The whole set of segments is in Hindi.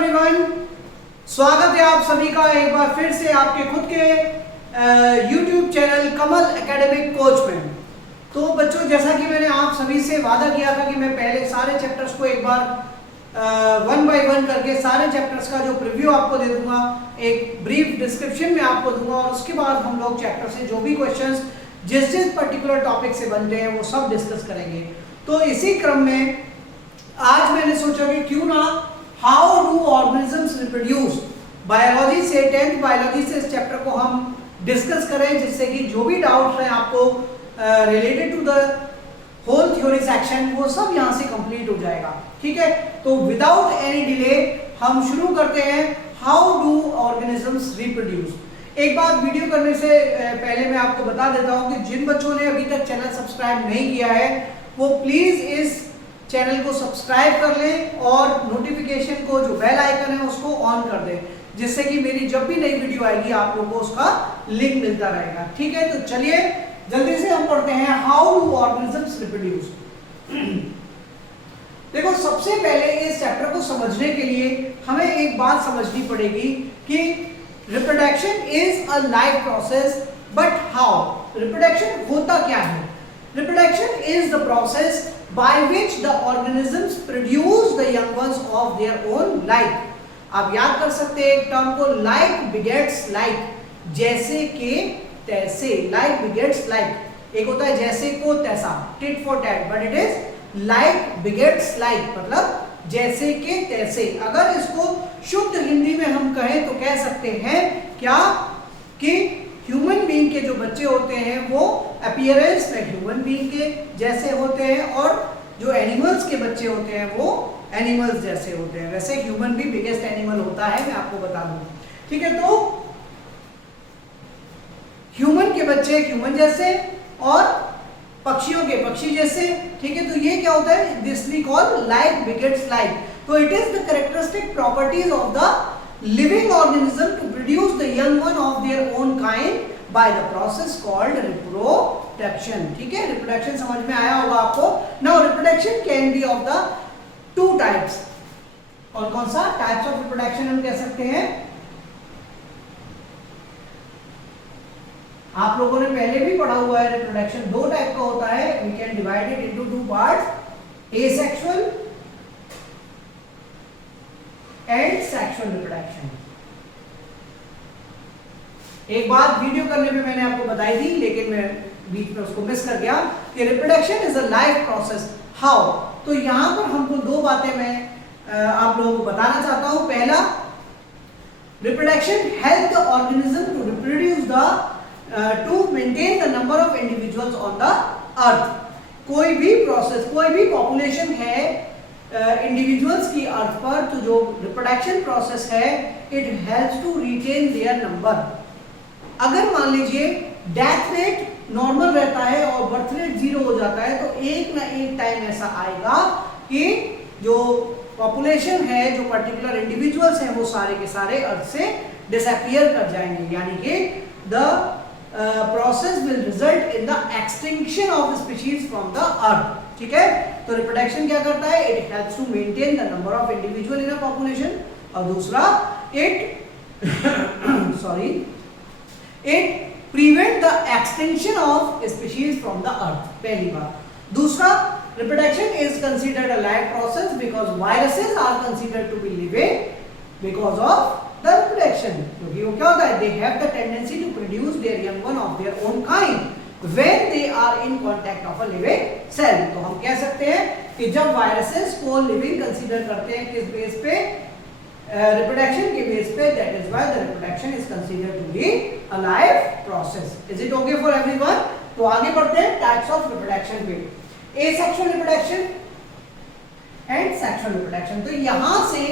एवरीवन, स्वागत है आप सभी का एक बार फिर से आपके खुद के YouTube चैनल कमल एकेडमिक कोच में। तो बच्चों, जैसा कि मैंने आप सभी से वादा किया था कि मैं पहले सारे चैप्टर्स को एक बार वन बाय वन करके सारे चैप्टर्स का जो प्रीव्यू आपको दे दूंगा, एक ब्रीफ डिस्क्रिप्शन में आपको दूंगा और उसके बाद हम लोग चैप्टर से जो भी क्वेश्चंस जिस पर्टिकुलर टॉपिक से बनते हैं वो सब डिस्कस करेंगे। तो इसी क्रम में आज मैंने सोचा कि क्यों ना how do organisms reproduce biology से 10th बायोलॉजी से इस चैप्टर को हम डिस्कस करें, जिससे कि जो भी डाउट्स हैं आपको related to the whole theory section वो सब यहाँ से कंप्लीट हो जाएगा। ठीक है, तो विदाउट एनी डिले हम शुरू करते हैं। How do organisms reproduce. एक बात वीडियो करने से पहले मैं आपको बता देता हूँ कि जिन बच्चों ने अभी तक चैनल सब्सक्राइब नहीं किया है वो प्लीज इस चैनल को सब्सक्राइब कर लें और नोटिफिकेशन को जो बेल आइकन है उसको ऑन कर दें, जिससे कि मेरी जब भी नई वीडियो आएगी आप लोगों को उसका लिंक मिलता रहेगा। ठीक है, तो चलिए जल्दी से हम पढ़ते हैं हाउ डू ऑर्गेनिजम्स रिप्रोड्यूस। देखो, सबसे पहले इस चैप्टर को समझने के लिए हमें एक बात समझनी पड़ेगी कि reproduction is a life process, but how. Reproduction होता क्या है? Reproduction is the process by which the organisms produce the young ones of their own like। आप याद कर सकते हैं एक टर्म को, like begets like, जैसे के तैसे। like begets like एक होता है जैसे को तैसा, tit for tat, but it is like begets like, मतलब जैसे के तैसे। अगर इसको शुद्ध हिंदी में हम कहें तो कह सकते हैं क्या कि ह्यूमन बीइंग के जो बच्चे होते हैं वो अपीयरेंस में ह्यूमन बीइंग के जैसे होते हैं और जो एनिमल्स के बच्चे होते हैं वो एनिमल्स जैसे होते हैं। वैसे ह्यूमन भी बिगेस्ट एनिमल होता है, मैं आपको बता दूं। ठीक है, तो ह्यूमन के बच्चे ह्यूमन जैसे और पक्षियों के पक्षी जैसे। ठीक है, तो ये क्या होता है? This we call like bigots like. तो it is the characteristic properties of the living organism to produce the young one of their own kind by the process called reproduction। ठीक है, reproduction समझ में आया होगा आपको। Now reproduction can be of the two types। और कौन सा types of reproduction हम कह सकते हैं? आप लोगों ने पहले भी पढ़ा हुआ है, reproduction दो टाइप का होता है। We can divide it into two parts, asexual and sexual reproduction. एक बात वीडियो करने में मैंने आपको बताई थी, लेकिन मैं बीच में उसको मिस कर गया कि reproduction is a life process. How? तो यहां पर हमको दो बातें मैं आप लोगों को बताना चाहता हूं। पहला, reproduction help the organism to reproduce the to maintain the number of individuals on the earth. कोई भी प्रोसेस, कोई भी पॉपुलेशन है इंडिविजुअल्स की अर्थ पर, तो जो रिप्रोडक्शन प्रोसेस है it helps to retain their number. अगर मान लीजिए डेथ रेट नॉर्मल रहता है और बर्थ रेट 0 हो जाता है, तो एक ना एक टाइम ऐसा आएगा कि जो पॉपुलेशन है, जो पर्टिकुलर इंडिविजुअल्स हैं, वो सारे के सारे अर्थ से डिसअपीयर कर जाएंगे। यानी कि the process will result in the extinction of species from the earth. ठीक है, तो रिप्रोडक्शन क्या करता है? It helps to maintain the number of individual in a population. और दूसरा, it it prevent the extension of species from the earth. पहली बात। दूसरा, reproduction is considered a life process because viruses are considered to be living because of the reproduction. क्योंकि वो क्या होता है? They have the tendency to produce their young one of their own kind when they are in contact of a living cell। तो हम कह सकते हैं कि जब वायरसेस को लिविंग कंसीडर करते हैं किस बेस पे? रिप्रोडक्शन के बेस पे। That is why the reproduction is considered to be a life process. Is it okay for everyone? तो आगे बढ़ते हैं टाइप्स ऑफ रिप्रोडक्शन पे। Asexual reproduction and sexual reproduction. तो यहां से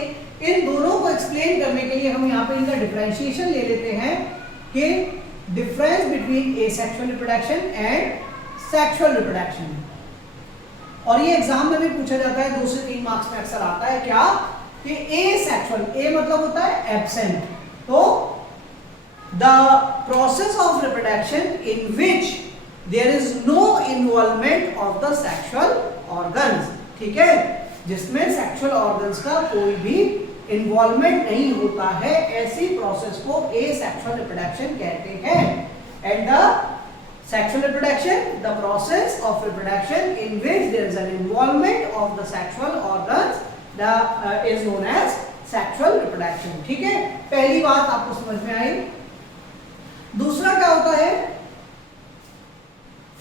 इन दोनों को एक्सप्लेन करने के लिए हम यहाँ पे इनका डिफरेंशिएशन ले लेते हैं कि difference between asexual reproduction and sexual reproduction. और ये एग्जाम में भी पूछा जाता है, 2 से 3 मार्क्स में अक्सर आता है क्या कि एसेक्सुअल, ए मतलब होता है एब्सेंट। तो the process of reproduction in which there is no involvement of the sexual organs. ठीक है, जिसमें सेक्सुअल ऑर्गन्स का कोई भी इन्वॉल्वमेंट नहीं होता है, ऐसी प्रोसेस को एसेक्सुअल रिप्रोडक्शन कहते हैं। And the sexual reproduction, the process of reproduction in which there is an involvement of the sexual organs, is known as sexual reproduction। ठीक है, पहली बात आपको समझ में आई। दूसरा क्या होता है?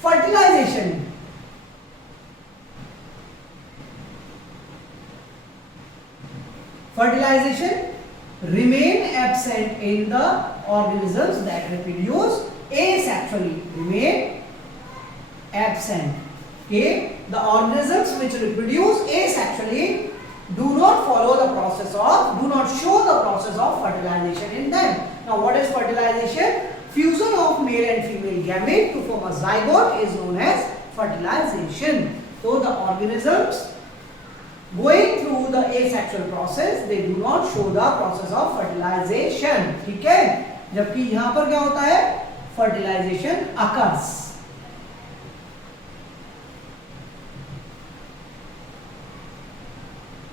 Fertilisation. Fertilization remain absent in the organisms that reproduce asexually, remain absent. Okay, the organisms which reproduce asexually do not follow the process of, do not show the process of fertilization in them. Now what is fertilization? Fusion of male and female gamete to form a zygote is known as fertilization. So the organisms going through the asexual process, they do not show the process of fertilization। ठीक है, जबकि यहां पर क्या होता है? Fertilization occurs।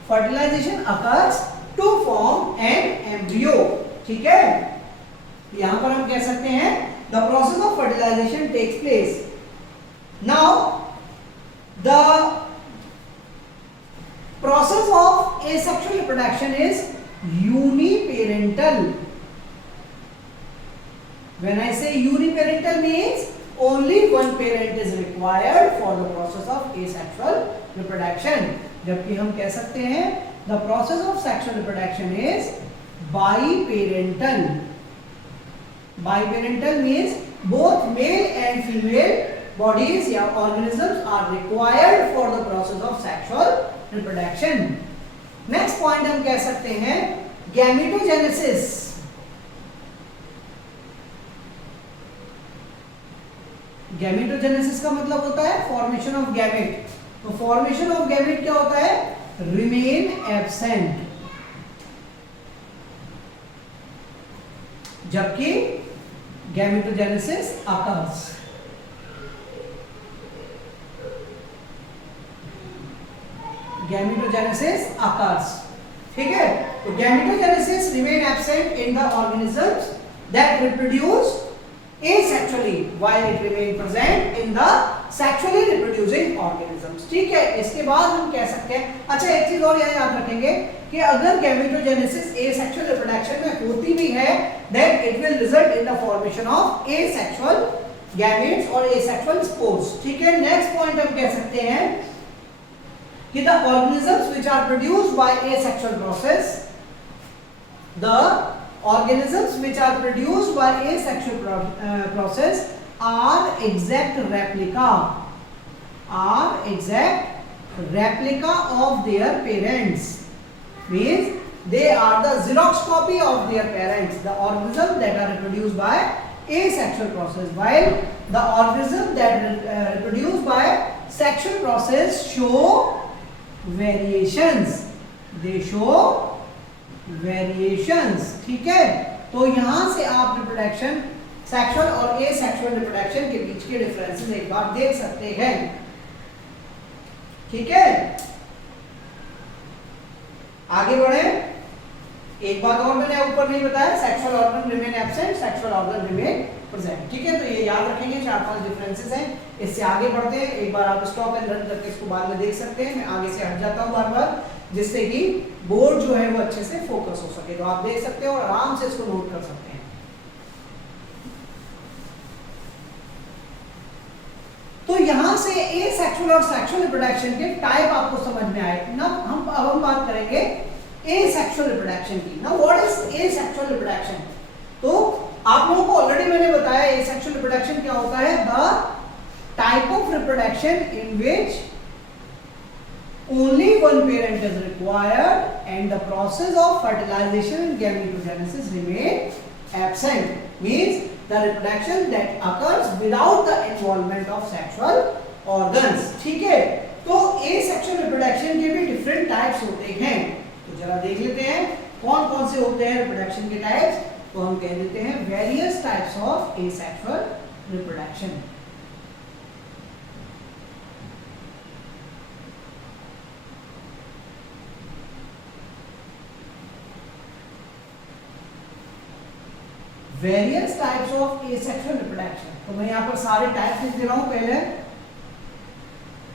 Fertilization occurs to form an embryo। ठीक है, यहां पर हम कह सकते हैं the process of fertilization takes place। Now the process of asexual reproduction is uniparental। When I say uniparental means only one parent is required for the process of asexual reproduction, जबकि हम कह सकते हैं the process of sexual reproduction is biparental। Biparental means both male and female bodies या organisms are required for the process of sexual reproduction। Next point हम कह सकते हैं gametogenesis। गैमेटोजेनेसिस का मतलब होता है फॉर्मेशन ऑफ गैमेट। तो फॉर्मेशन ऑफ गैमेट क्या होता है? रिमेन एब्सेंट, जबकि गैमेटोजेनेसिस अकर्स। Gametogenesis occurs. ठीक है, तो gametogenesis remain absent in the organisms that reproduce asexually while it remain present in the sexually reproducing organisms। ठीक है, इसके बाद हम कह सकते हैं, अच्छा एक चीज और यहाँ याद रखेंगे कि अगर गैमेटोजेनेसिस asexual reproduction में होती भी है then it will result in the formation of asexual gametes और asexual spores। ठीक है, नेक्स्ट पॉइंट हम कह सकते हैं कि the organisms which are produced by asexual process, the organisms which are produced by asexual process are exact replica of their parents। Means they are the Xerox copy of their parents, the organisms that are reproduced by asexual process, while the organisms that reproduced by sexual process show variations, they show variations. ठीक है, तो यहां से आप रिप्रोडक्शन सेक्सुअल और एसेक्सुअल रिप्रोडक्शन के बीच के डिफरेंसेस एक बार देख सकते हैं। ठीक है, आगे बढ़े। एक बात और मैंने ऊपर नहीं बताया, sexual organ remain absent, sexual organ remain present. ठीक है, तो ये याद रखेंगे, 4-5 डिफरेंसेस हैं। इससे आगे बढ़ते हैं, एक बार आप स्टॉप एंड रन करके इसको बाद में देख सकते हैं। मैं आगे से हट जाता हूं बार बार, जिससे कि बोर्ड जो है वो अच्छे से फोकस हो सके। तो आप देख सकते हो और आराम से इसको नोट कर सकते हैं। तो यहां से एसेक्सुअल और सेक्सुअल रिप्रोडक्शन के टाइप आपको समझ में आए ना। हम बात करेंगे एसेक्सुअल रिप्रोडक्शन की। Now what is asexual reproduction? तो आप लोगों को ऑलरेडी मैंने बताया एसेक्सुअल रिप्रोडक्शन क्या होता है। The type of reproduction in which only one parent is required and the process of fertilization and gametogenesis remain absent, means the reproduction that occurs without the involvement of sexual organs। ठीक है, तो asexual reproduction के भी different types होते हैं। तो जरा देख लेते हैं कौन कौन से होते हैं reproduction के types। तो हम कह देते हैं various types of asexual reproduction। Various types of asexual reproduction. तो मैं यहाँ पर सारे टाइप्स लिख दे रहा हूँ। पहले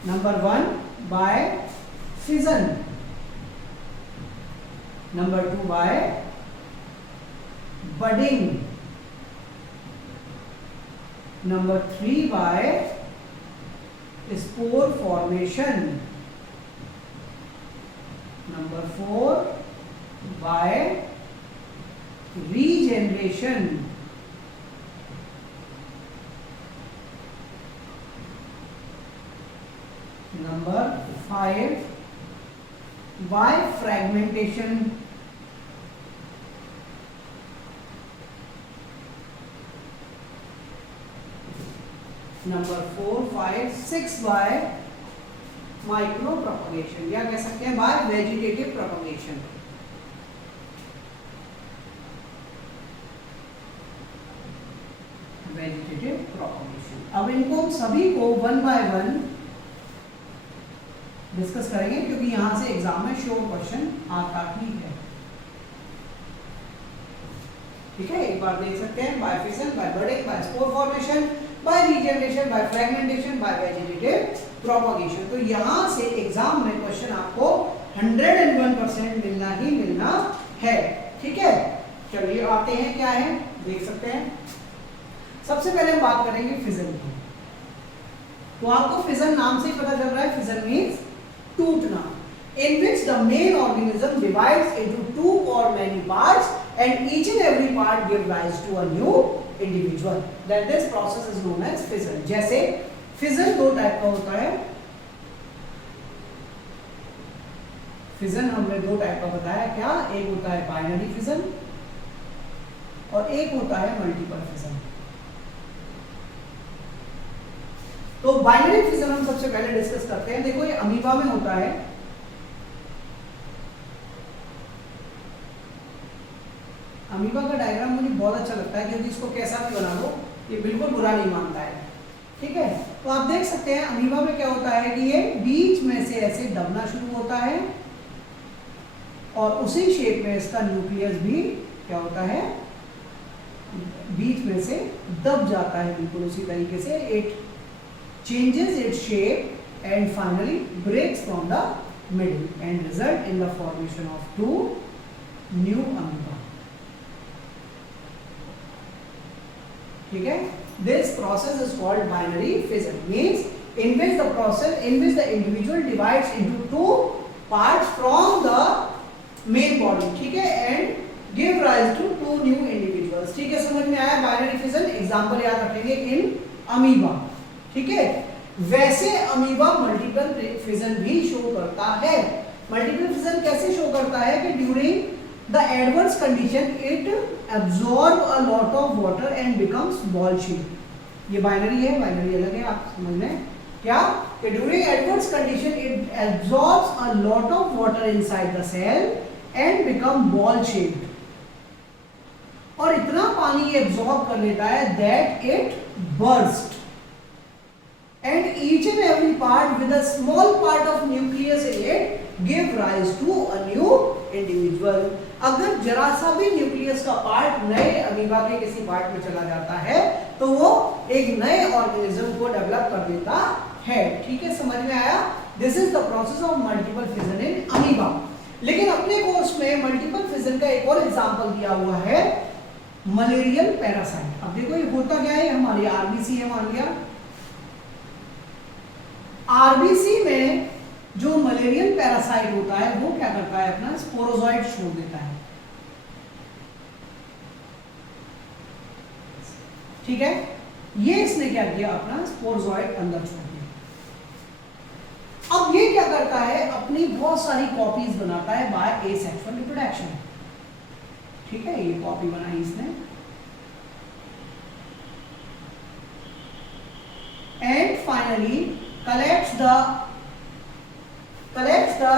number 1 by fission, number 2 by budding, number 3 by spore formation, number 4 by regeneration, number 5 by fragmentation, number 4, 5, 6 by micro propagation, या कह सकते हैं by vegetative propagation. Vegetative propagation. अब इनको सभी को 1 बाय 1 डिस्कस करेंगे, क्योंकि यहां से एग्जाम में श्योर क्वेश्चन आता ही है। ठीक है, एक बार देख सकते हैं, by fission, by budding, by spore formation, by regeneration, by fragmentation, by vegetative propagation. तो यहां से एग्जाम में क्वेश्चन आपको 101% मिलना ही मिलना है। ठीक है, चलिए आते हैं, क्या है देख सकते हैं। सबसे पहले हम बात करेंगे फिजन की। तो आपको फिजन नाम से ही पता चल रहा है, फिजन मीन्स टूटना, in which the main organism divides into 2 or many parts and each and every part gives rise to a new individual. That this process is known as fission. जैसे फिजन 2 टाइप का होता है। फिजन हमने 2 टाइप का बताया, क्या? एक होता है बाइनरी फिजन और एक होता है मल्टीपल फिजन। तो बाइनरी फिजन हम सबसे पहले डिस्कस करते हैं। देखो, ये अमीबा में होता है। अमीबा का डायग्राम मुझे बहुत अच्छा लगता है, क्योंकि इसको कैसा भी बना लो ये बिल्कुल बुरा नहीं मानता है। ठीक है, तो आप देख सकते हैं अमीबा में क्या होता है कि ये बीच में से ऐसे दबना शुरू होता है और उसी शेप में इसका न्यूक्लियस भी क्या होता है, बीच में से दब जाता है, बिल्कुल उसी तरीके से। It changes its shape and finally breaks from the middle and result in the formation of 2 new amoeba. ठीक है, this process is called binary fission, means in which the individual divides into 2 parts from the main body, ठीक है, and give rise to 2 new individuals। ठीक है, समझ में आया binary fission? एग्जाम्पल याद रखेंगे इन अमीबा। ठीक है, वैसे अमीबा मल्टीपल फिजन भी शो करता है। मल्टीपल फिजन कैसे शो करता है कि during the adverse condition it absorb a lot of water and becomes ball shape. ये बाइनरी है, बाइनरी अलग है, आप समझ लें क्या कि during adverse condition it absorbs a lot of water inside the cell and become ball shaped. और इतना पानी ये एब्जॉर्ब कर लेता है that it burst and each and every part with a small part of nucleus in it give rise to a new individual। अगर जरा सा भी न्यूक्लियस का पार्ट नए अमीबा के किसी पार्ट में चला जाता है तो वो एक नए ऑर्गेनिज्म को डेवलप कर देता है। ठीक है, समझ में आया? This is the process of multiple fission in amoeba. लेकिन अपने कोर्स में मल्टीपल फिजन का एक और एग्जाम्पल दिया हुआ है, मलेरियल पैरासाइट। अब देखो ये होता क्या है, हमारी आरबीसी है मान लिया। आरबीसी में जो मलेरियल पैरासाइट होता है वो क्या करता है, अपना स्पोरोजॉइट छोड़ देता है। ठीक है, ये इसने क्या किया, अपना स्पोरोजॉइट अंदर छोड़ दिया। अब ये क्या करता है, अपनी बहुत सारी कॉपीज बनाता है बाय एसेक्सुअल रिप्रोडक्शन। ठीक है, ये कॉपी बनाई इसने and finally collects the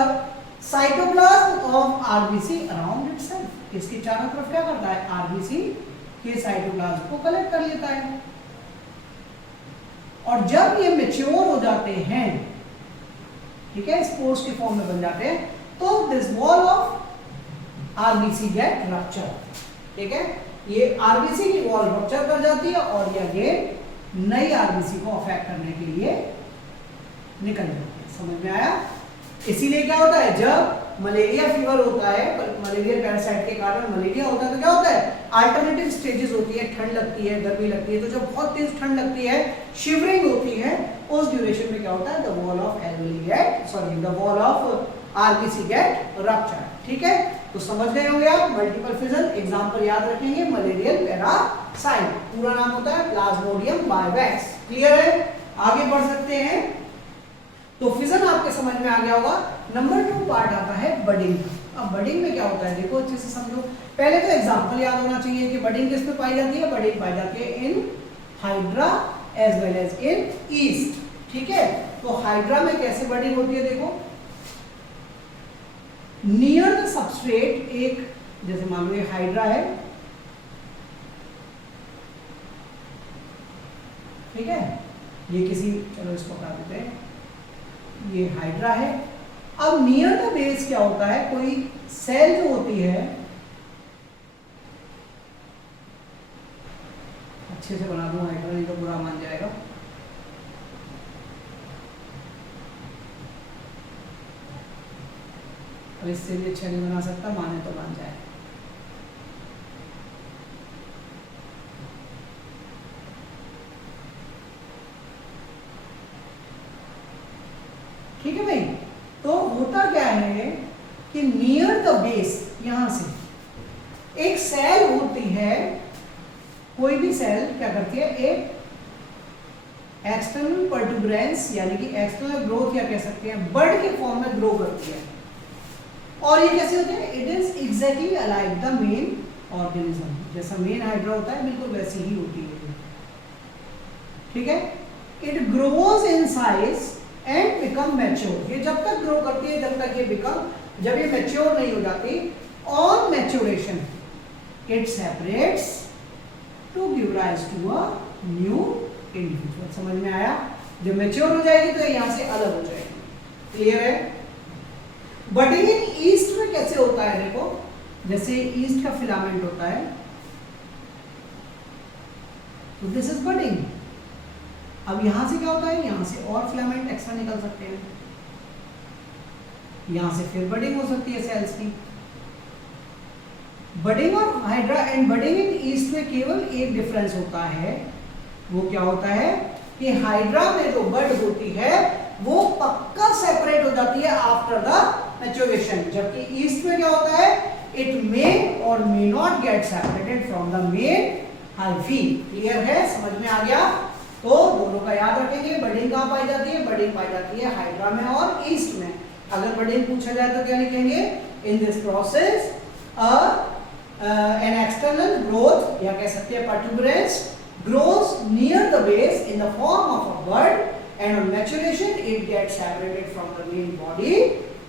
cytoplasm of RBC around itself। इसके चारों तरफ क्या करता है, RBC के साइटोप्लाज्म को कलेक्ट कर लेता है। और जब ये मैच्योर हो जाते हैं, ठीक है, स्पोर्स के फॉर्म में बन जाते हैं, तो this wall of RBC get rupture. ठीक है, ये आरबीसी की वॉल रप्चर कर जाती है और ये अगेन नई आरबीसी को अफेक्ट करने के लिए निकल जाती है। समझ में आया? इसीलिए क्या होता है, जब मलेरिया फीवर होता है, मलेरिया पैरासाइट के कारण मलेरिया होता है, तो क्या होता है, अल्टरनेटिव स्टेजेस होती है, ठंड लगती है, गर्मी लगती है। तो जब बहुत तेज ठंड लगती है, शिवरिंग होती है, उस ड्यूरेशन में क्या होता है, the wall of alveoli get sorry the wall of RBC get rupture. ठीक है, तो समझ गए होंगे आप मल्टीपल फिजन। एग्जांपल याद रखेंगे, मलेरियल पैरासाइट, पूरा नाम होता है प्लाज्मोडियम बाइवैक्स। क्लियर है? आगे बढ़ सकते हैं। तो फिजन आपके समझ में आ गया होगा। नंबर 2 पार्ट आता है बडिंग। अब बडिंग में क्या होता है, देखो अच्छे से समझो। पहले तो एग्जांपल याद होना चाहिए कि बडिंग किस में पाई जाती है। बडिंग पाई जाती है in hydra as well as in yeast. ठीक है, तो हाइड्रा में कैसे बडिंग होती है, देखो नियर द सबस्ट्रेट, एक जैसे मान लो ये हाइड्रा है, ठीक है, ये किसी, चलो इसको हटा देते हैं, ये हाइड्रा है। अब नियर द बेस क्या होता है, कोई सेल जो होती है, अच्छे से बना दूं हाइड्रा, नहीं तो बुरा मान जाएगा। अब इससे भी अच्छा नहीं बना सकता, माने तो मान जाए। ठीक है भाई, तो होता क्या है कि नियर द बेस, यहां से एक सेल होती है, कोई भी सेल क्या करती है, एक एक्सटर्नल प्रोटूबरेंस यानी कि एक्सटर्नल ग्रोथ या कह सकते हैं बर्ड के फॉर्म में ग्रो करती है। और ये कैसे होते हैं, it is exactly alike the main organism, जैसा मेन हाइड्रा होता है बिल्कुल वैसी ही होती है। ठीक है, it grows in size and become mature. ये जब तक ग्रो करती है जब तक ये बिकम, जब ये मैच्योर नहीं हो जाती, on maturation it separates to give rise to a new individual. समझ में आया? जब मैच्योर हो जाएगी तो यहां से अलग हो जाएगी। क्लियर है? बडिंग इन ईस्ट में कैसे होता है, देखो जैसे ईस्ट का फिलामेंट होता है, तो दिस इज बडिंग। अब यहां से क्या होता है, यहां से और फिलामेंट एक्स्ट्रा निकल सकते हैं, यहां से फिर बडिंग हो सकती है सेल्स की। बडिंग और hydra and budding in east में केवल एक डिफरेंस होता है, वो क्या होता है कि हाइड्रा में जो बड होती है वो पक्का सेपरेट हो जाती है आफ्टर द मैच्योरेशन, जबकि ईस्ट में क्या होता है, इट मे और may not get separated from the main hyphae. Clear है? समझ में आ गया? तो दोनों का याद रखेंगे। बडिंग कहाँ पाई जाती है, बडिंग पाई जाती है हाइड्रा में और ईस्ट में। अगर बडिंग पूछा जाए तो क्या लिखेंगे, इन this process an external growth या कह सकते हैं प्रोटूबरेंस grows near the base in the form of a bud, and on maturation it gets separated from the main body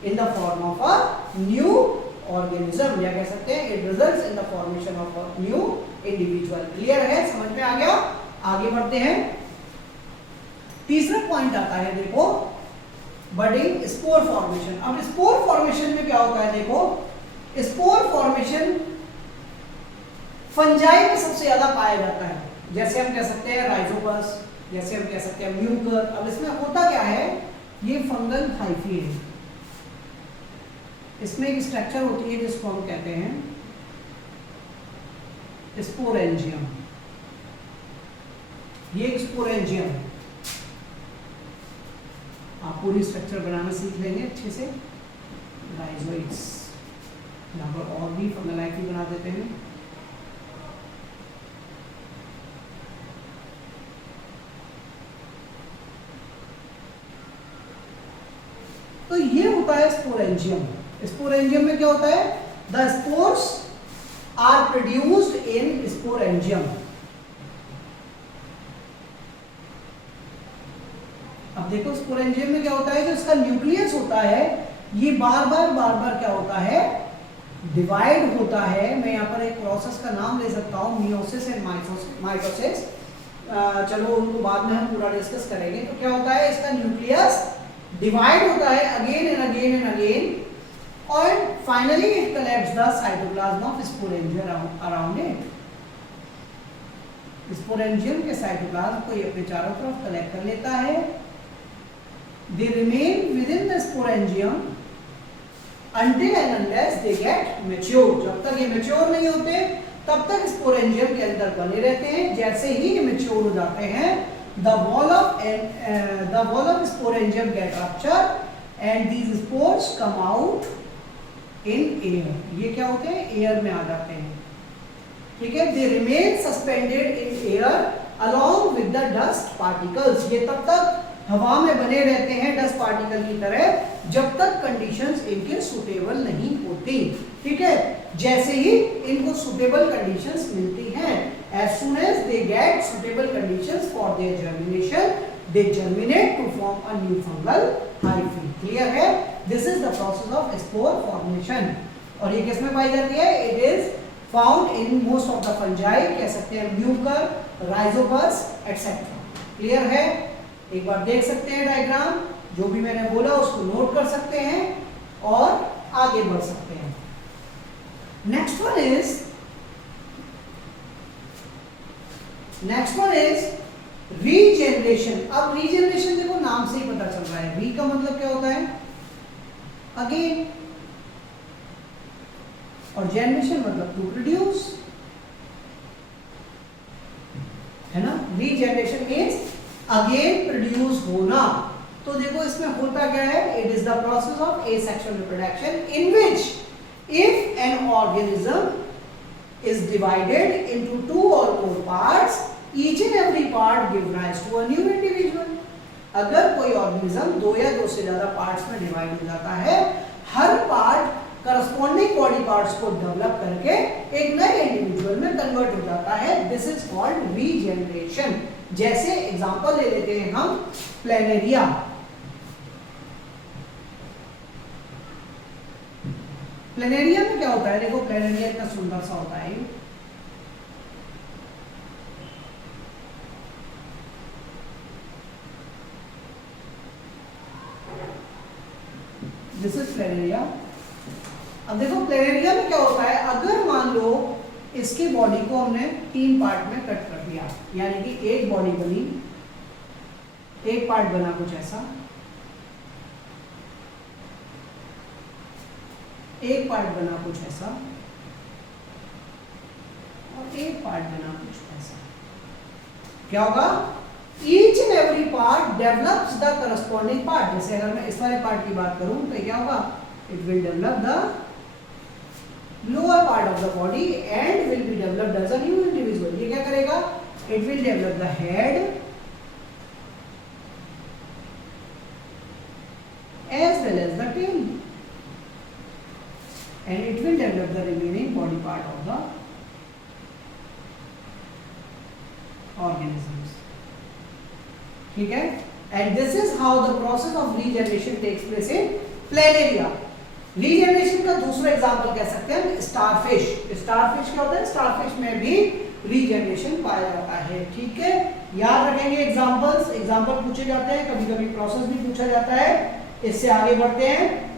in the form of a new organism, या कह सकते हैं it results in the formation of a new individual। Clear है? समझ में आ गया? आगे बढ़ते हैं। तीसरा पॉइंट आता है, देखो बडिंग स्पोर फॉर्मेशन। अब स्पोर फॉर्मेशन में क्या होता है, देखो स्पोर फॉर्मेशन फंजाई में सबसे ज्यादा पाया जाता है, जैसे हम कह सकते हैं राइजोपस, जैसे हम कह सकते हैं म्यूकर। अब इसमें होता क्या है, ये फंगल हाइफी है, इसमें एक स्ट्रक्चर होती है जिसको हम कहते हैं स्पोरेंजियम। ये एक स्पोरेंजियम है, आप पूरी स्ट्रक्चर बनाना सीख लेंगे अच्छे से। राइजोइड्स, यहाँ पर और भी फंगल हाइफी बना देते हैं। तो ये होता है स्पोरेंजियम। स्पोरेंजियम में क्या होता है, the spores are produced in sporangium. अब देखो स्पोरेंजियम में क्या होता है, जो इसका न्यूक्लियस होता है ये बार बार क्या होता है, डिवाइड होता है। मैं यहाँ पर एक प्रोसेस का नाम ले सकता हूँ, मियोसिस एंड माइटोसिस। चलो उनको बाद में हम पूरा डिस्कस करेंगे। तो क्या होता है, इसका न्यूक्लियस डिवाइड होता है again and again and again, और finally it collects the cytoplasm of sporangium around it. Sporangium के साइटोप्लाज्म को ये अपने चारों तरफ कलेक्ट कर लेता है। They remain within the sporangium until and unless they get mature। जब तक ये मेच्योर नहीं होते तब तक स्पोरेंजियम के अंदर बने रहते हैं। जैसे ही ये मेच्योर हो जाते हैं, the wall of sporangium get ruptured and these spores come out in air। ये क्या होते हैं? एयर में आ जाते हैं, ठीक है। they remain suspended in air along with the dust particles। ये तब तक हवा में बने रहते हैं डस्ट पार्टिकल की तरह जब तक कंडीशंस इनके सुटेबल नहीं होती, ठीक है। जैसे ही इनको सुटेबल कंडीशंस मिलती हैं, as soon as they get suitable conditions for their germination, they germinate to form a new fungal hyphae। Clear है? This is the process of spore formation। और ये किसमें पाई जाती है? It is found in most of the fungi। कह सकते हैं म्यूकर, राइजोपस एक्सेट्रा। क्लियर है? एक बार देख सकते हैं डायग्राम, जो भी मैंने बोला उसको नोट कर सकते हैं और आगे बढ़ सकते हैं। Next one is regeneration. अब रीजेनरेशन देखो नाम से ही पता चल रहा है, री का मतलब क्या होता है? अगेन, और जेनरेशन मतलब टू प्रोड्यूस, है ना। रीजेनरेशन मीन्स अगेन प्रोड्यूस होना। तो देखो इसमें होता क्या है? It is the process of asexual reproduction in which if an organism is divided into two or more parts, each and every part give rise to a new individual। अगर कोई ऑर्गेनिज्म दो या दो से ज्यादा पार्ट्स में डिवाइड हो जाता है, हर पार्ट करस्पॉन्डिंग बॉडी पार्ट्स को डेवलप करके एक नए इंडिविजुअल में कन्वर्ट हो जाता है। This is called regeneration. जैसे एग्जांपल ले लेते हैं हम प्लेनेरिया। प्लेनेरिया में क्या होता है? देखो प्लेनेरिया इतना सुंदर सा होता है, दिस इज प्लेनेरिया। अब देखो प्लेनेरिया में क्या होता है? अगर मान लो इसके बॉडी को हमने तीन पार्ट में कट कर दिया, यानी कि एक बॉडी बनी, एक पार्ट बना कुछ ऐसा, एक पार्ट बना कुछ ऐसा, और एक पार्ट बना कुछ ऐसा। क्या होगा? Each and every part develops the corresponding part. जैसे अगर मैं इस वाले पार्ट की बात करूं तो क्या होगा? It will develop the lower part of the body and will be developed as a new individual। ये क्या करेगा? It will develop the head as well as the tail and it will develop the remaining body part of the organisms। ठीक है? And this is how the process of regeneration takes place in planaria। Regeneration का दूसरा एग्जांपल कह सकते हैं स्टारफिश। स्टारफिश क्या होता है? स्टारफिश में भी रीजेनरेशन पाया जाता है, ठीक है। याद रखेंगे एग्जांपल्स, एग्जांपल पूछे जाते हैं, कभी कभी प्रोसेस भी पूछा जाता है। इससे आगे बढ़ते हैं।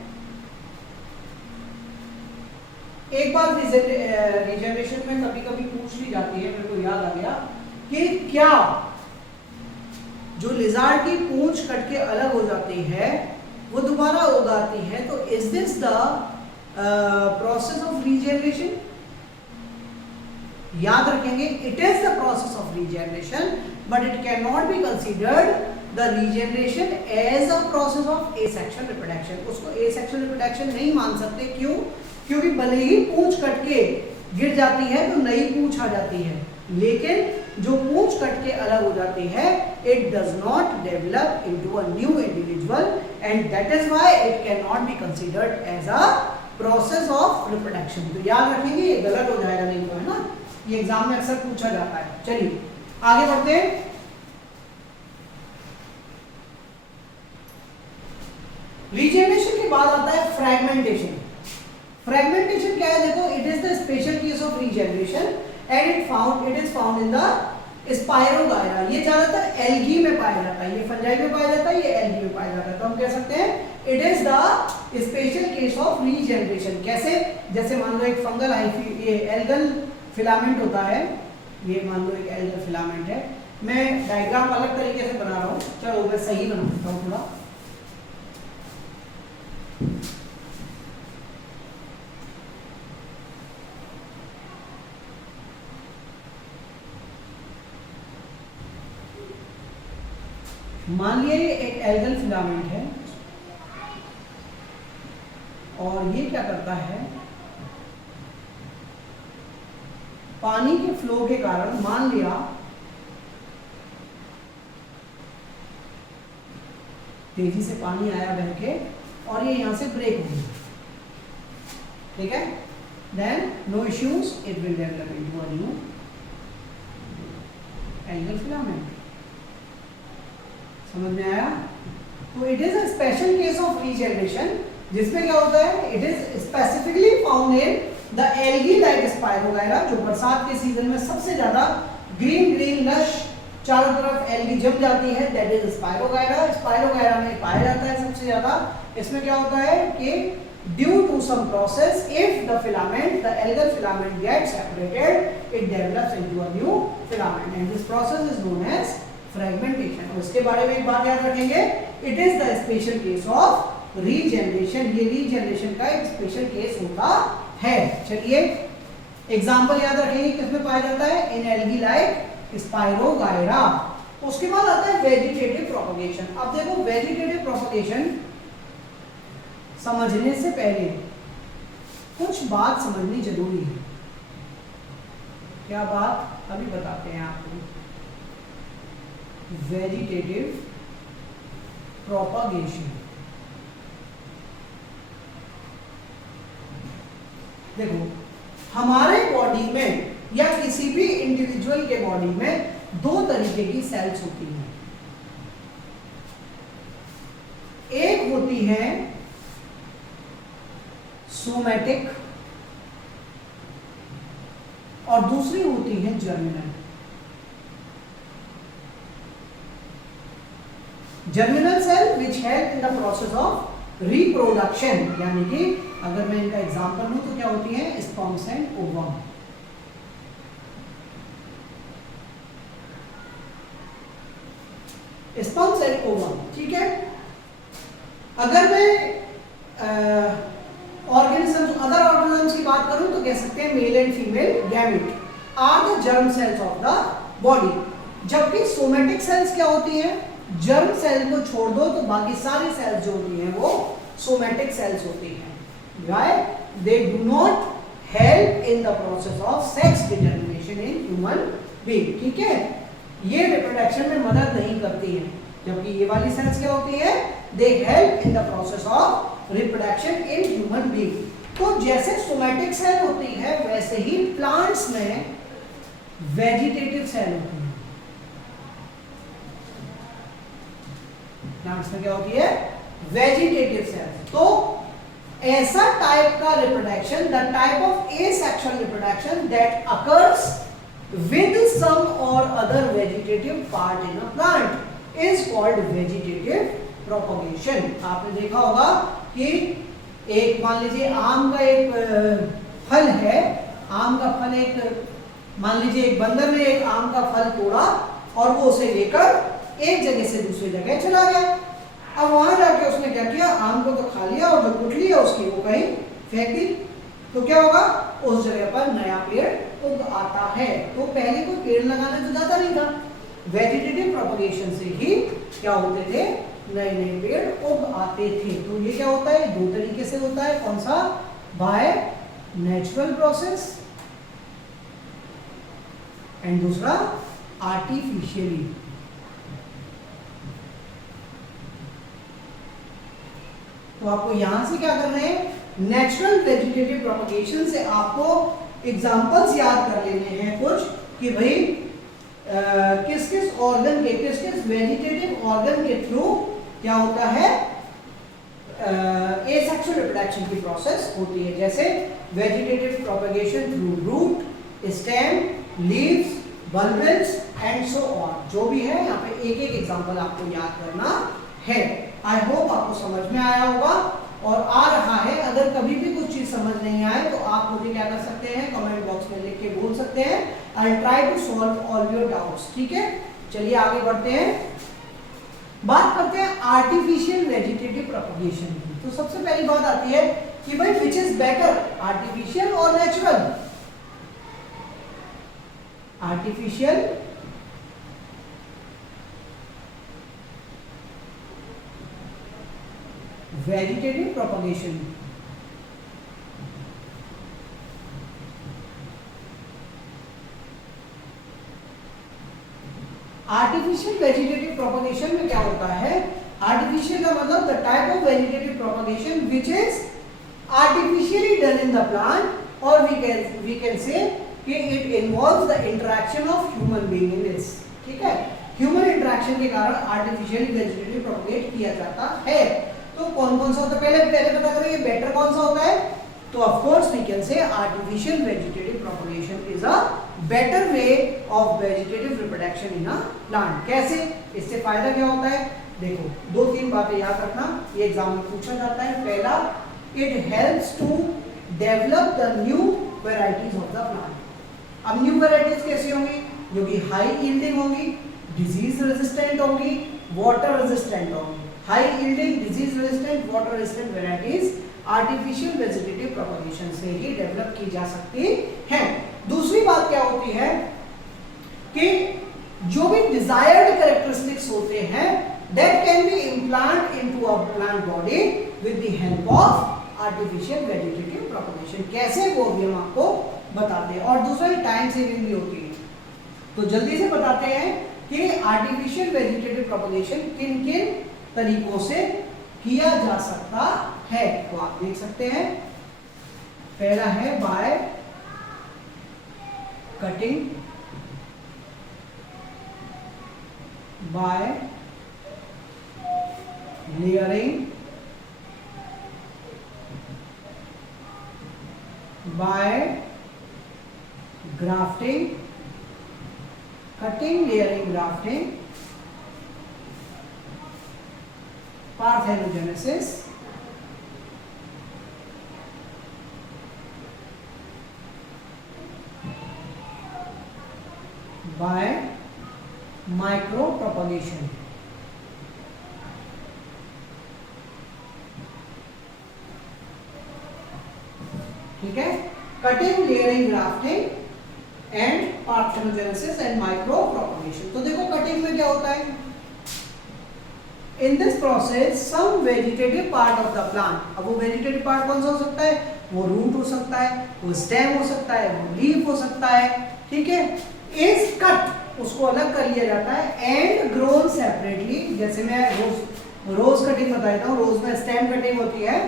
एक बात रीजेनरेशन में कभी कभी पूछ ली जाती है, मेरे को याद आ गया कि क्या जो लिजार्ड की पूंछ कट के अलग हो जाती है वो दोबारा उगाती है, तो is this the process of regeneration? याद रखेंगे it is the process of regeneration but it can not be considered the regeneration as a process of asexual reproduction. उसको एसेक्सुअल रिप्रोडक्शन नहीं मान सकते। क्यों? क्योंकि भले ही पूंछ कट के गिर जाती है तो नई पूंछ आ जाती है, लेकिन जो पूंछ कट के अलग हो जाती है it does not develop into a new individual and that is why it can not be considered as a process of reproduction. तो याद रखेंगे, ये गलत हो जाएगा नहीं तो, है ना। ये एग्जाम में अक्सर पूछा जाता है। चलिए आगे बढ़ते हैं। रीजेनरेशन के बाद आता है फ्रैगमेंटेशन। फ्रैगमेंटेशन क्या है? देखो it is the special case of regeneration and it is found in the spirogyra. ये ज्यादातर एल्गी में पाया जाता है, ये फंजाई में पाया जाता है, ये एल्गी में पाया जाता है। तो हम कह सकते हैं it is the special case of regeneration. कैसे? जैसे मान लो एक फंगल हाइफी, ये एल्गल फिलामेंट होता है, ये मान लो एक एल्गर फिलामेंट है। मैं डायग्राम अलग तरीके से बना रहा हूँ, चलो मैं सही बना देता हूँ थोड़ा। मान लिया ये एक एल्गल फिलामेंट है और ये क्या करता है, पानी के फ्लो के कारण मान लिया तेजी से पानी आया बह के और ये यहां से ब्रेक हो गया, ठीक है। Then no issues, it will develop into a new algal filament. समझ में आया? तो it is a special case of regeneration, जिसमें क्या होता है, it is specifically found in the algae like spirogyra, जो बरसात के सीजन में सबसे ज्यादा ग्रीन ग्रीन लश चारों तरफ एल्गी जम जाती है, दैट इज स्पाइरोगायरा। स्पाइरोगायरा में पाया जाता है सबसे ज्यादा। इसमें क्या होता है कि due to some process, if the filament, the algal filament gets separated, it develops into a new filament and this process is known as fragmentation. और इसके बारे में एक बात याद रखेंगे, it is the special case of regeneration. ये रीजनरेशन का एक स्पेशल केस होता है। चलिए एग्जांपल याद रखेंगे, किसमें पाया जाता है, इन एल्गी लाइक स्पाइरोगायरा। उसके बाद आता है वेजिटेटिव प्रोपगेशन। अब देखो वेजिटेटिव प्रोपगेशन समझने से पहले कुछ बात समझनी जरूरी है। क्या बात, अभी बताते हैं आपको। वेजिटेटिव प्रोपगेशन, देखो हमारे बॉडी में या किसी भी इंडिविजुअल के बॉडी में दो तरीके की सेल्स होती हैं। एक होती है सोमैटिक और दूसरी होती है germinal. Germinal cell which help in the process of reproduction, यानी कि अगर मैं इनका एग्जांपल लूं तो क्या होती है, sperms and ovum. Sperms and ovum, ठीक है। अगर मैं ऑर्गेनिजम्स, अदर ऑर्गेनिजम्स की बात करूं तो कह सकते हैं male and female gamete are the germ cells of the body. जबकि सोमैटिक सेल्स क्या होती हैं, जर्म सेल को छोड़ दो तो बाकी सारी सेल्स जो होती हैं वो सोमैटिक सेल्स होती हैं। Why? They do not help in the process of sex determination in human being, ठीक है। ये रिप्रोडक्शन में मदद नहीं करती है, जबकि ये वाली सेल्स क्या होती है, they help in the process of reproduction in human being. तो जैसे सोमैटिक सेल होती है वैसे ही प्लांट्स में वेजिटेटिव सेल होती है। प्लांट्स में क्या होती है, वेजिटेटिव सेल। तो ऐसा टाइप का reproduction, the type of asexual reproduction that occurs with some or other vegetative part in a plant is called vegetative propagation। आपने देखा होगा कि एक मान लीजिए आम का एक फल है, आम का फल एक, मान लीजिए एक बंदर ने एक आम का फल तोड़ा और वो उसे लेकर एक जगह से दूसरी जगह चला गया। अब वहां जाके उसने क्या किया, आम को तो खा लिया और जो गुठली है उसकी वो कहीं फेंक दी। तो क्या होगा, उस जगह पर नया पेड़ उग आता है। तो पहले कोई पेड़ लगाने तो जाता नहीं था, वेजिटेटिव प्रोपगेशन से ही क्या होते थे, नए नए पेड़ उग आते थे। तो ये क्या होता है, दो तरीके से होता है। कौन सा, बाय नेचुरल प्रोसेस एंड दूसरा आर्टिफिशियली। तो आपको यहां से क्या करना है, नेचुरल वेजिटेटिव प्रोपगेशन से आपको एग्जांपल्स याद कर लेने हैं कुछ, कि भाई किस किस ऑर्गन के, किस किस वेजिटेटिव ऑर्गन के थ्रू क्या होता है, एसेक्सुअल रिप्रोडक्शन की प्रोसेस होती है। जैसे vegetative propagation through root, stem, leaves, bulbils and so on. जो भी है यहाँ पे एक एक एग्जांपल आपको याद करना है। आई होप आपको समझ में आया होगा और आ रहा है। अगर कभी भी कुछ चीज समझ नहीं आए तो आप मुझे क्या कर सकते हैं, कमेंट बॉक्स में लिख के बोल सकते हैं। I will try to solve all your doubts. ठीक है, चलिए आगे बढ़ते हैं, बात करते हैं आर्टिफिशियल वेजिटेटिव प्रोपगेशन की। तो सबसे पहली बात आती है कि भाई विच इज बेटर, आर्टिफिशियल और natural. Artificial vegetative propagation. Artificial vegetative propagation में क्या होता है, आर्टिफिशियल का मतलब the type of vegetative propagation which is artificially done in the plant, और वी कैन से कि it involves the interaction of human being in this. ठीक है, ह्यूमन इंटरेक्शन के कारण आर्टिफिशियली वेजिटेटिव प्रोपगेट किया जाता है। तो कौन कौन सा होता है, पहले पता करेंगे बेटर कौन सा होता है। तो of course we can say artificial vegetative propagation is a better way of vegetative reproduction in a plant. कैसे, इससे फायदा क्या होता है, देखो दो तीन बातें याद रखना, ये एग्जाम में पूछा जाता है। पहला, it helps to develop the new varieties of the plant. अब न्यू वेराइटीज कैसी होंगी, जो कि हाई यील्डिंग होंगी, डिजीज रेजिस्टेंट होंगी, वाटर रेजिस्टेंट होंगी। High yielding, disease resistant, water resistant varieties artificial vegetative propagation से ही डेवलप की जा सकती है। दूसरी बात क्या होती है कि जो भी डिजायर्ड कैरेक्टरिस्टिक्स होते हैं that can be implant into a plant body with the help of artificial vegetative propagation. कैसे, वो भी हम आपको बताते हैं। और दूसरा टाइम सेविंग भी होती है। तो जल्दी से बताते हैं कि आर्टिफिशियल वेजिटेटिव प्रोपगेशन किन किन तरीकों से किया जा सकता है। तो आप देख सकते हैं, पहला है by cutting, by layering, by grafting, cutting, layering, grafting, parthenogenesis, by micro propagation. ठीक है, cutting, layering, grafting and parthenogenesis and micro propagation. तो देखो कटिंग में क्या होता है, in this process some vegetative part of the plant। अब वो vegetative part कौन सा हो सकता है, वो रूट हो सकता है, वो स्टेम हो सकता है, वो लीफ हो सकता है। ठीक है, is cut, उसको अलग कर लिया जाता है, and grown separately। जैसे मैं रोज कटिंग बताता हूँ, रोज में स्टेम कटिंग होती है।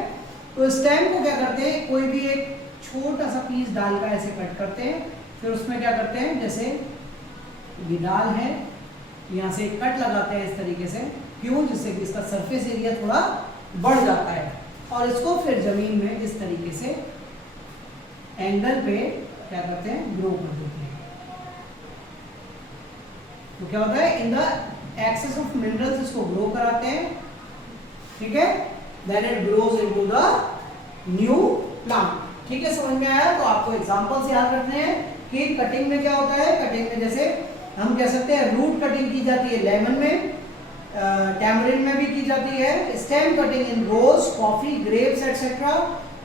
तो स्टेम को क्या करते हैं, कोई भी एक छोटा सा पीस डालकर ऐसे कट करते हैं, फिर उसमें क्या करते हैं, जैसे ये डाल है, यहाँ से एक कट लगाते हैं इस तरीके से, क्यों, जिससे कि इसका सरफेस एरिया थोड़ा बढ़ जाता है, और इसको फिर जमीन में इस तरीके से एंगल पे क्या करते हैं, ग्रो कर देते हैं। तो क्या होता है, in the excess of minerals इसको ग्रो कराते हैं। ठीक है, then it grows into the new plant. ठीक है, समझ में आया। तो आपको एग्जांपल्स याद रखने हैं कि कटिंग में क्या होता है। कटिंग में जैसे हम कह सकते हैं रूट कटिंग की जाती है लेमन में, टैमरिन में भी की जाती है, stem cutting in rose, coffee, grapes etcetera,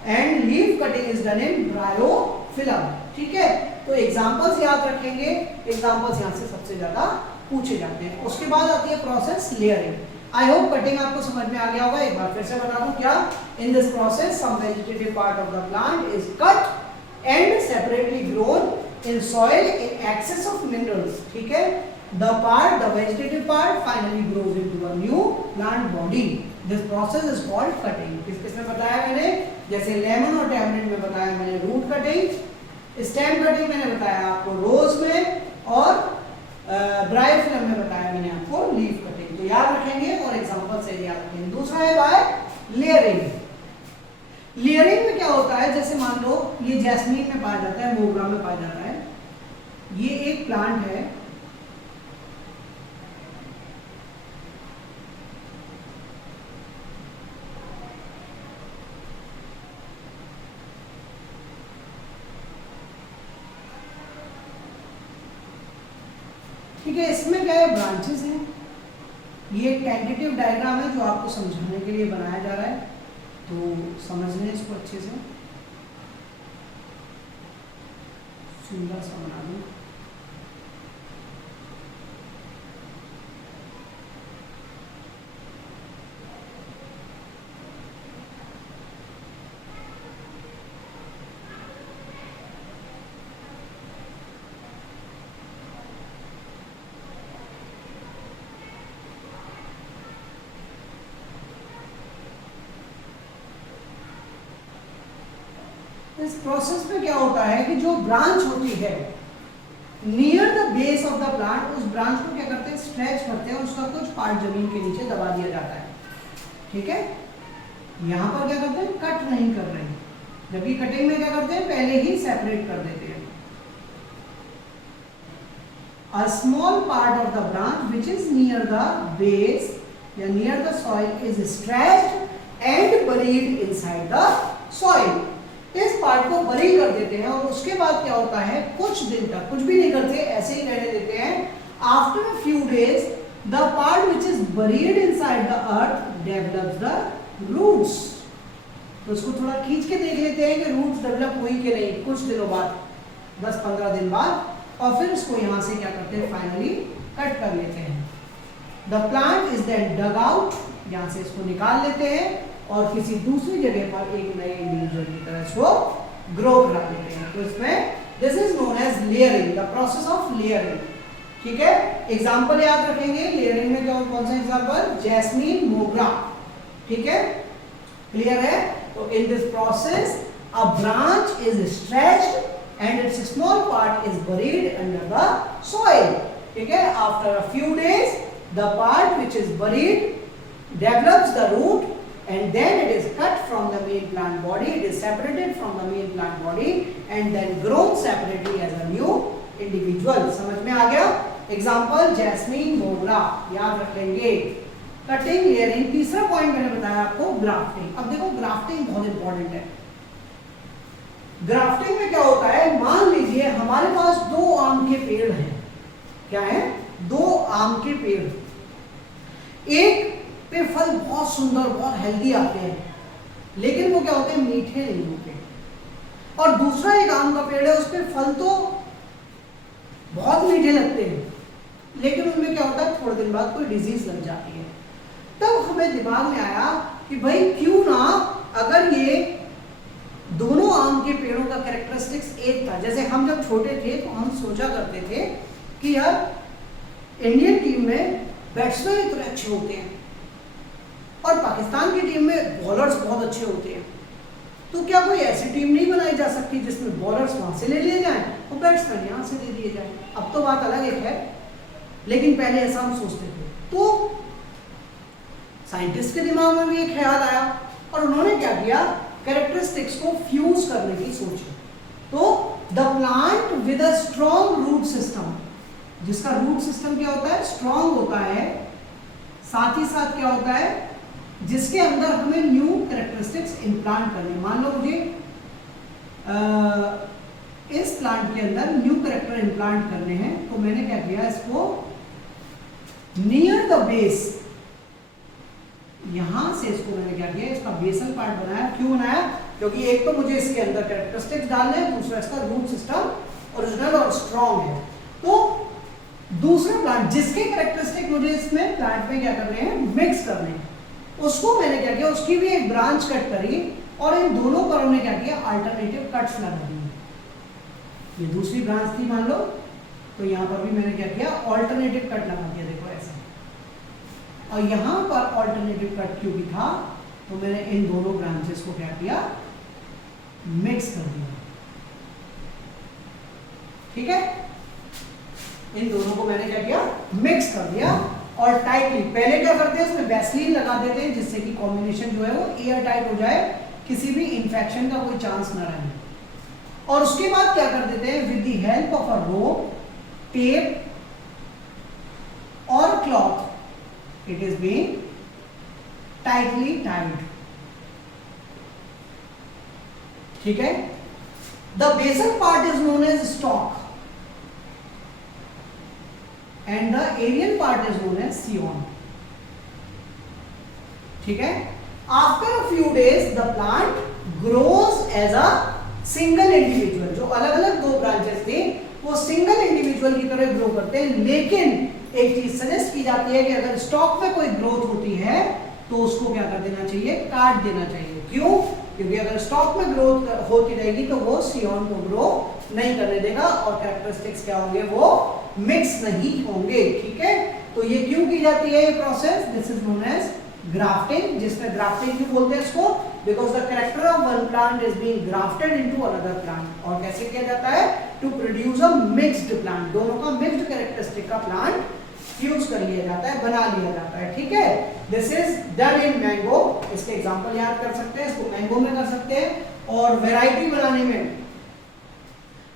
and leaf cutting is done in bryophyllum. ठीक है, तो एग्जांपल्स याद रखेंगे, एग्जांपल्स यहाँ से सबसे ज्यादा पूछे जाते हैं। उसके बाद आती है process layering. I hope cutting आपको समझ में आ गया होगा। एक बार फिर से बता दूं क्या, in this process some vegetative part of the plant is cut and separately grown in soil in excess of minerals। ठीक है, the vegetative part finally grows into a new plant body। this process is called cutting। किसने बताया मैंने, जैसे लेमन और टैमरिन में बताया मैंने रूट कटिंग, स्टेम कटिंग मैंने बताया आपको रोज में, और ब्रायोफिलम में बताया मैंने आपको लीफ कटिंग। तो याद रखेंगे और एग्जांपल से याद रखेंगे। दूसरा है बाय लेयरिंग। लेयरिंग में क्या होता है, जैसे मान लो ये जैस्मीन में पाया जाता है, मोगरा में पाया जाता है। ये एक प्लांट है, ठीक है, इसमें क्या है, ब्रांचेस हैं। ये एक टेंटेटिव डायग्राम है जो आपको समझाने के लिए बनाया जा रहा है, तो समझ लें इसको अच्छे से। सुंदर सा बना दूं। इस प्रोसेस में क्या होता है कि जो ब्रांच होती है near the base of the plant, उस ब्रांच को क्या करते हैं, स्ट्रेच करते हैं, उसका कुछ पार्ट जमीन के नीचे दबा दिया जाता है। ठीक है, यहां पर क्या करते हैं, कट नहीं कर रहे हैं, जबकि कटिंग में क्या करते हैं, पहले ही सेपरेट कर देते हैं। A small part of the branch which is near the base या near the soil is stretched and buried inside the soil. इस पार्ट को बरी कर देते हैं और उसके बाद क्या होता है, कुछ दिन तक कुछ भी नहीं करते, ऐसे ही रहने देते हैं। After a few days the part which is buried inside the earth develops the roots. तो इसको थोड़ा खींच के देख लेते हैं कि रूट्स डेवलप हुई कि नहीं, कुछ दिनों बाद, 10-15 दिन बाद, और फिर इसको यहां से क्या करते हैं, फाइनली कट कर लेते हैं। The plant is then dug out, यहां से इसको निकाल लेते हैं और किसी दूसरी जगह पर एक नए इंडिविजुअल की तरह इसको ग्रो करा देते हैं। तो इसमें this is known as layering, the process of layering. ठीक है, एग्जांपल याद रखेंगे, लेयरिंग में क्या, कौन सा एग्जांपल, जैस्मीन, मोगरा। ठीक है, क्लियर है। तो इन this process a branch is stretched and its small part is buried under the soil. ठीक है, after a few days the part which is buried develops the root and then it is cut from the main plant body, it is separated from the main plant body and then grown separately as a new individual. समझ में आ गया। एग्जाम्पल जैस्मीन, मोगरा, याद रख लेंगे। Cutting, layering. तीसरा पॉइंट मैंने बताया आपको, ग्राफ्टिंग। अब देखो ग्राफ्टिंग बहुत इंपॉर्टेंट है। ग्राफ्टिंग में क्या होता है, मान लीजिए हमारे पास 2 आम के पेड़ हैं। क्या है, 2 आम के पेड़। एक पे फल बहुत सुंदर, बहुत हेल्दी आते हैं, लेकिन वो क्या होते हैं, मीठे नहीं होते। और दूसरा एक आम का पेड़ है, उस पे फल तो बहुत मीठे लगते हैं, लेकिन उनमें क्या होता है, थोड़े दिन बाद कोई डिजीज लग जाती है। तब हमें दिमाग में आया कि भाई क्यों ना, अगर ये दोनों आम के पेड़ों का कैरेक्टरिस्टिक्स एक था। जैसे हम जब छोटे थे तो हम सोचा करते थे कि यार इंडियन टीम में बैट्समैन इतने अच्छे होते हैं और पाकिस्तान की टीम में बॉलर्स बहुत अच्छे होते हैं, तो क्या कोई ऐसी टीम नहीं बनाई जा सकती जिसमें बॉलर्स वहां से ले लिए जाएं और बैट्समैन यहाँ से दे दिए जाएं। अब तो बात अलग एक है, लेकिन पहले ऐसा हम सोचते थे। तो साइंटिस्ट के दिमाग में भी एक ख्याल आया और उन्होंने क्या किया, कैरेक्टरिस्टिक्स को फ्यूज करने की सोची। तो the plant with a strong root system, जिसका रूट सिस्टम क्या होता है, स्ट्रॉन्ग होता है, साथ ही साथ क्या होता है, जिसके अंदर हमें न्यू कैरेक्टरिस्टिक्स इम्प्लांट करने। मान लो मुझे इस प्लांट के अंदर न्यू कैरेक्टर इम्प्लांट करने हैं, तो मैंने क्या किया, इसको नियर द बेस, यहां से इसको मैंने क्या किया, इसका बेसल पार्ट बनाया। क्यों बनाया, क्योंकि एक तो मुझे इसके अंदर कैरेक्टरिस्टिक्स डालने हैं, दूसरा इसका रूट सिस्टम ओरिजिनल और स्ट्रॉन्ग है। तो दूसरा प्लांट जिसके कैरेक्टरिस्टिक मुझे इसमें प्लांट में क्या करने हैं, मिक्स करने हैं, उसको मैंने क्या किया, उसकी भी एक ब्रांच कट करी और इन दोनों पर हमने क्या किया, अल्टरनेटिव कट्स लगा दिए। ये दूसरी ब्रांच थी मान लो, तो यहाँ पर भी मैंने क्या किया, ऑल्टरनेटिव कट लगा दिया, देखो ऐसे। और यहां पर ऑल्टरनेटिव कट क्योंकि था, तो मैंने इन दोनों ब्रांचेस को क्या किया, मिक्स कर दिया। ठीक है, इन दोनों को मैंने क्या किया, मिक्स कर दिया और टाइटली, पहले क्या करते हैं, इसमें वैसलीन लगा देते हैं जिससे कि कॉम्बिनेशन जो है वो एयर टाइट हो जाए, किसी भी इंफेक्शन का कोई चांस न रहे। और उसके बाद क्या कर देते हैं, with the help of a rope, tape और cloth, it is being tightly tied. ठीक है, the basal part is known as stalk and the aerial part is known as सीओन। ठीक है। After a few days the plant grows as a single individual। जो अलग अलग दो ब्रांचेस थे वो सिंगल इंडिविजुअल की तरह ग्रो करते हैं, लेकिन एक चीज सजेस्ट की जाती है कि अगर स्टॉक में कोई ग्रोथ होती है तो उसको क्या कर देना चाहिए, काट देना चाहिए। क्यों? क्योंकि अगर स्टॉक में ग्रोथ होती रहेगी तो वो सीओन को ग्रो नहीं करने देगा और कैरेक्टरिस्टिक्स क्या होंगे, वो मिक्स नहीं होंगे। ठीक है, तो ये क्यों की जाती है ये process? This is known as grafting. जिसमें ग्राफ्टिंग क्यों बोलते हैं इसको? Because the character of one plant is being grafted into another plant. और कैसे किया जाता है? To produce a mixed plant. दोनों का मिक्स्ड कैरेक्टरिस्टिक का प्लांट फ्यूज कर लिया जाता है, बना लिया जाता है। ठीक है, this is done in mango. इसके एग्जांपल याद कर सकते हैं, इसको मैंगो में कर सकते हैं। और वैरायटी बनाने में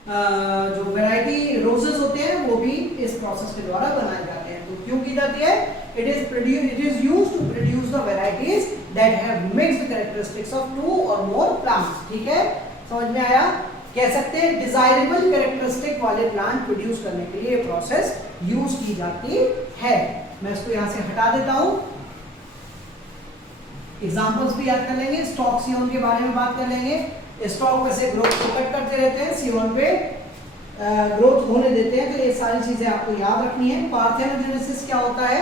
जो वैरायटी रोजेस होते हैं वो भी इस प्रोसेस के द्वारा बनाए जाते हैं। तो क्यों की जाती है? It is used to produce the varieties that have mixed characteristics of two or more plants. ठीक है, समझ में आया? कह सकते हैं डिजायरेबल कैरेक्टरिस्टिक वाले प्लांट प्रोड्यूस करने के लिए ये प्रोसेस यूज की जाती है। मैं इसको यहां से हटा देता हूं, एग्जांपल्स भी याद कर लेंगे, स्टॉक सीओन के बारे में बात कर लेंगे। स्टॉक में से ग्रोथ को कट करते रहते हैं, सीओन पे ग्रोथ होने देते हैं। तो ये सारी चीजें आपको याद रखनी है। पार्थेनोजेनेसिस क्या होता है?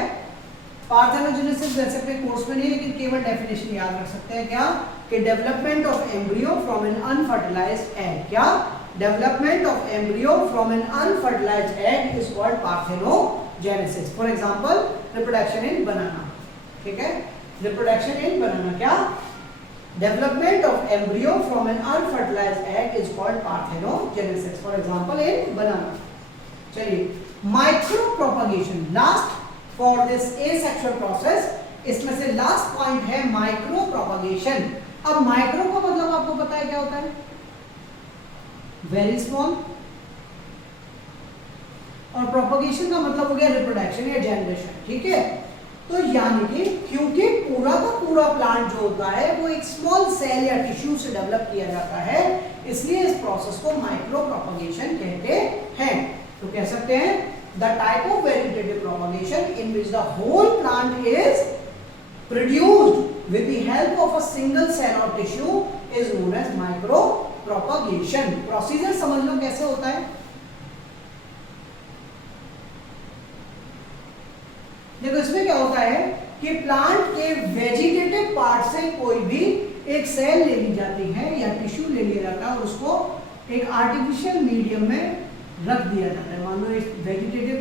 पार्थेनोजेनेसिस वैसे अपने कोर्स में नहीं, लेकिन केवल डेफिनेशन याद रख सकते हैं। क्या? कि development of embryo from an unfertilized egg. क्या? Development of embryo from an unfertilized egg is called parthenogenesis. For example reproduction in banana. ठीक है, रिप्रोडक्शन इन बनाना क्या? Development of embryo from an unfertilized egg is called parthenogenesis. For example, in banana. चलिए, micro propagation. Last for this asexual process, इसमें से last point है micro propagation. अब micro का मतलब आपको पता है क्या होता है? Very small. और propagation का मतलब हो गया reproduction या generation. ठीक है, तो यानी कि क्योंकि पूरा का पूरा प्लांट जो होता है वो एक स्मॉल सेल या टिश्यू से डेवलप किया जाता है, इसलिए इस प्रोसेस को माइक्रो प्रोपगेशन कहते हैं। तो कह सकते हैं the type of vegetative propagation in which the whole plant is produced with the help of a single cell और tissue is known as micro propagation. Procedure समझ लो कैसे होता है। देखो, इसमें क्या होता है कि प्लांट के वेजिटेटिव पार्ट से कोई भी एक सेल ले ली जाती है या टिश्यू ले लिया जाता है और उसको एक आर्टिफिशियल मीडियम में रख दिया जाता है। मान लो एक वेजिटेटिव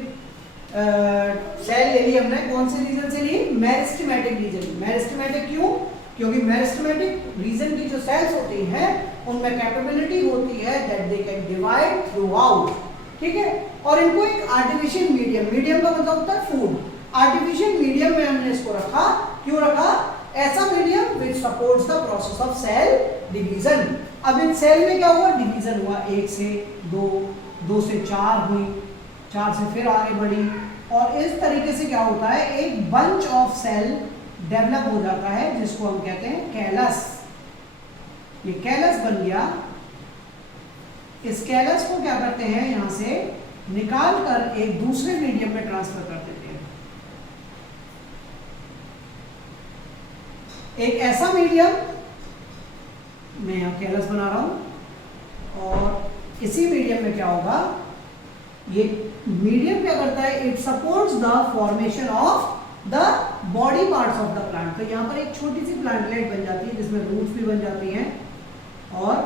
सेल ले ली हमने, कौन से रीजन से ली? Meristematic reason. मेरिस्टेमेटिक क्यों? क्योंकि मेरिस्टेमेटिक रीजन की जो सेल्स होती हैं उनमें कैपेबिलिटी होती है that they can divide through out. ठीक है, और इनको एक आर्टिफिशियल मीडियम का मतलब होता है फूड। आर्टिफिशियल मीडियम में हमने इसको रखा। क्यों रखा? ऐसा medium which supports the process of cell division. अब इन सेल में क्या हुआ? डिवीजन हुआ, 1 से 2, 2 से 4 हुई, 4 से फिर आगे बढ़ी, और इस तरीके से क्या होता है, एक बंच ऑफ सेल डेवलप हो जाता है जिसको हम कहते हैं कैलस। ये कैलस बन गया। इस कैलस को क्या करते हैं, यहां से निकाल कर एक दूसरे मीडियम में ट्रांसफर कर देते हैं। एक ऐसा मीडियम, मैं यहाँ कैलस बना रहा हूं, और इसी मीडियम में क्या होगा, ये मीडियम क्या करता है, it supports the formation of the body parts of the plant. तो यहाँ पर एक छोटी सी प्लांटलेट बन जाती है जिसमें रूट्स भी बन जाती हैं और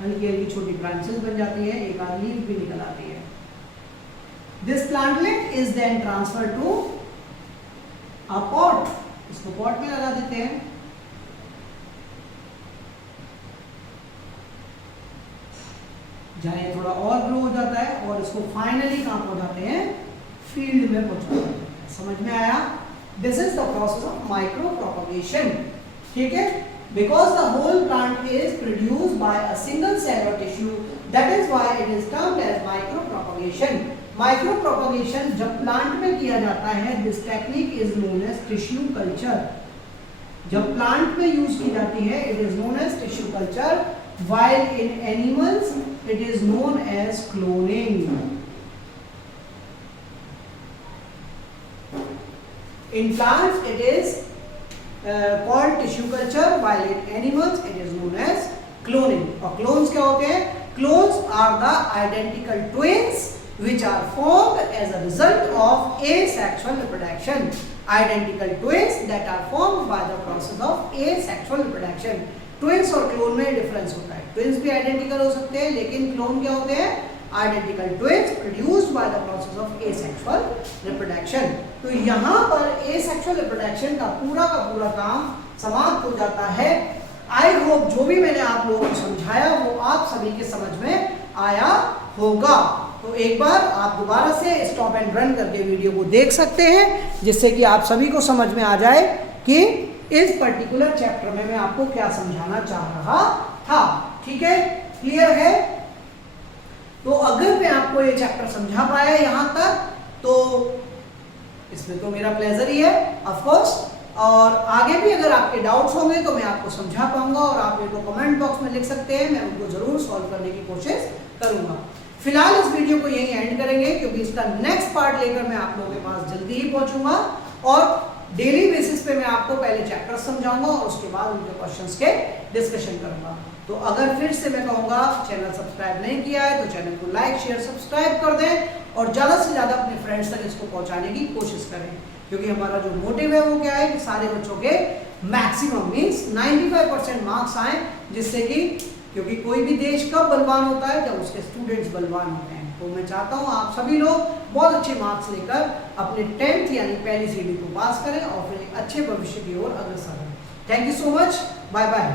हल्की हल्की छोटी ब्रांचेस बन जाती है, एक आध लीफ भी निकल आती है। This plantlet is then transfer to a pot. इसको पॉट में लगा देते हैं। जहाँ ये थोड़ा और ग्रो हो जाता है और इसको फाइनली कहाँ पहुंचाते हैं, फील्ड में पहुंचाते हैं। समझ में आया? This is the process of micro propagation. ठीक है, because the whole plant is produced by a single cell और tissue, that is why it is termed as micro propagation. Micro propagation जब प्लांट में किया जाता है, this technique is known as tissue culture. जब प्लांट में यूज की जाती है, it is known as tissue culture, while in animals it is known as cloning. In plants it is called tissue culture, while in animals it is known as cloning. और clones क्या होते हैं? Clones are the identical twins which are formed as a result of asexual reproduction. Identical twins that are formed by the process of asexual reproduction. Twins और clone में डिफरेंस होता है. Twins भी identical हो सकते हैं, लेकिन clone क्या होते हैं? Identical twins produced by the process of asexual reproduction. तो यहाँ पर asexual reproduction का पूरा काम समाप्त हो जाता है. आई होप जो भी मैंने आप लोगों को समझाया वो आप सभी के समझ में आया होगा. तो एक बार आप दोबारा से स्टॉप एंड रन करके वीडियो को देख सकते हैं, जिससे कि आप सभी को समझ में आ जाए कि इस पर्टिकुलर चैप्टर में मैं आपको क्या समझाना चाह रहा था. ठीक है, क्लियर है? तो अगर मैं आपको ये चैप्टर समझा पाया यहाँ तक तो इसमें तो मेरा प्लेजर ही है ऑफ कोर्स. और आगे भी अगर आपके डाउट्स होंगे तो मैं आपको समझा पाऊंगा और आप मेरे को कमेंट बॉक्स में लिख सकते हैं, मैं उनको जरूर सॉल्व करने की कोशिश करूंगा. फिलहाल इस वीडियो को यहीं एंड करेंगे, क्योंकि इसका नेक्स्ट पार्ट लेकर मैं आप लोगों के पास जल्दी ही पहुंचूंगा और डेली बेसिस पे मैं आपको पहले चैप्टर समझाऊंगा और उसके बाद उनके क्वेश्चंस के डिस्कशन करूंगा. तो अगर फिर से मैं कहूँगा चैनल सब्सक्राइब नहीं किया है तो चैनल को लाइक शेयर सब्सक्राइब कर दें और ज़्यादा से ज़्यादा अपने फ्रेंड्स तक इसको पहुँचाने की कोशिश करें, क्योंकि हमारा जो मोटिव है वो क्या है कि सारे बच्चों के मैक्सिमम मीन्स 95% मार्क्स आए, जिससे कि क्योंकि कोई भी देश कब बलवान होता है जब उसके स्टूडेंट्स बलवान होते हैं. तो मैं चाहता हूँ आप सभी लोग बहुत अच्छे मार्क्स लेकर अपने 10th यानी पहली सीढ़ी को पास करें और फिर एक अच्छे भविष्य की ओर अग्रसर हैं. Thank you so much. Bye bye.